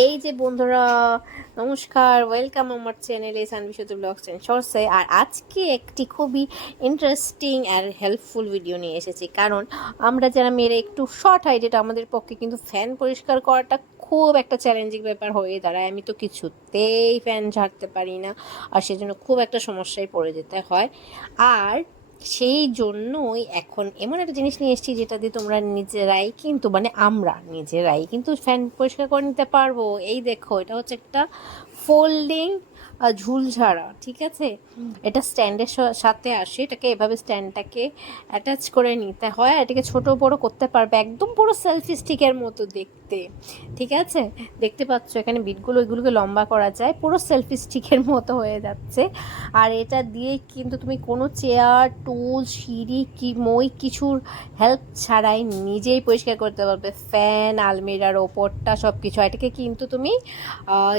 এই যে বন্ধুরা, নমস্কার, ওয়েলকাম আমার চ্যানেলে সানবিশুদ্ধ ব্লগস এন্ড শর্টসে। আর আজকে একটি খুবই ইন্টারেস্টিং আর হেল্পফুল ভিডিও নিয়ে এসেছি, কারণ আমরা যারা মেয়েরা একটু শর্ট হাইটেড, আমাদের পক্ষে কিন্তু ফ্যান পরিষ্কার করাটা খুব একটা চ্যালেঞ্জিং ব্যাপার হয়ে দাঁড়ায়। আমি তো কিছুতেই ফ্যান ঝাড়তে পারি না, আর সেজন্য খুব একটা সমস্যায় পড়ে যেতে হয়। আর সেই জন্যই এখন এমন একটা জিনিস নিয়ে এসেছি যেটা দিয়ে তোমরা নিজেরাই কিন্তু, মানে আমরা নিজেরাই কিন্তু ফ্যান পরিষ্কার করে নিতে পারবো। এই দেখো, এটা হচ্ছে একটা ফোল্ডিং ঝুলঝাড়া, ঠিক আছে? এটা স্ট্যান্ডের সাথে আসে, এটাকে এভাবে স্ট্যান্ডটাকে অ্যাটাচ করে নিতে হয়, আর এটাকে ছোটো বড়ো করতে পারবে, একদম পুরো সেলফি স্টিকের মতো দেখতে, ঠিক আছে? দেখতে পাচ্ছ এখানে বিটগুলো, এগুলোকে লম্বা করা যায়, পুরো সেলফি স্টিকের মতো হয়ে যাচ্ছে। আর এটা দিয়ে কিন্তু তুমি কোনো চেয়ার, টুল, সিঁড়ি কি মই কিছুর হেল্প ছাড়াই নিজেই পরিষ্কার করতে পারবে। ফ্যান, আলমিরার ওপরটা, সব কিছু। এটাকে কিন্তু তুমি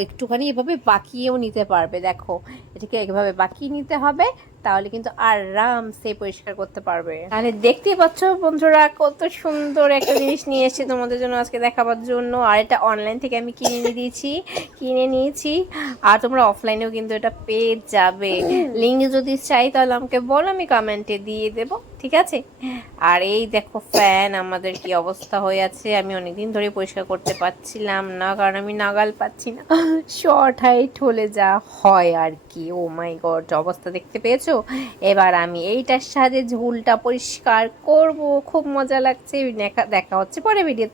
একটুখানি এভাবে বাঁকিয়েও নিতে পারবে। দেখো, এটাকে এভাবে বাঁকিয়ে নিতে হবে, তাহলে কিন্তু আরামসে পরিষ্কার করতে পারবে। তাহলে দেখতেই পাচ্ছ বন্ধুরা, কত সুন্দর একটা জিনিস নিয়ে এসেছি তোমাদের জন্য আজকে দেখাবার জন্য। আর এটা অনলাইন থেকে আমি কিনে নিয়েছি। আর তোমরা অফলাইনেও কিন্তু এটা পেয়ে যাবে। লিঙ্ক যদি চাই তাহলে আমাকে বল, আমি কমেন্টে দিয়ে দেবো, ঠিক আছে? আর এই দেখো ফ্যান আমাদের কি অবস্থা হয়ে আছে। আমি অনেকদিন ধরে পরিষ্কার করতে পারছিলাম না, কারণ আমি নাগাল পাচ্ছি না। শর্ট হাইট হলে যা হয় আর কি। ও মাই গড, অবস্থা দেখতে পেয়েছো? এবার আমি এইটার সাথে ঝুলটা পরিষ্কার করব, খুব মজা লাগছে। দেখা হচ্ছে পরে ভিডিও।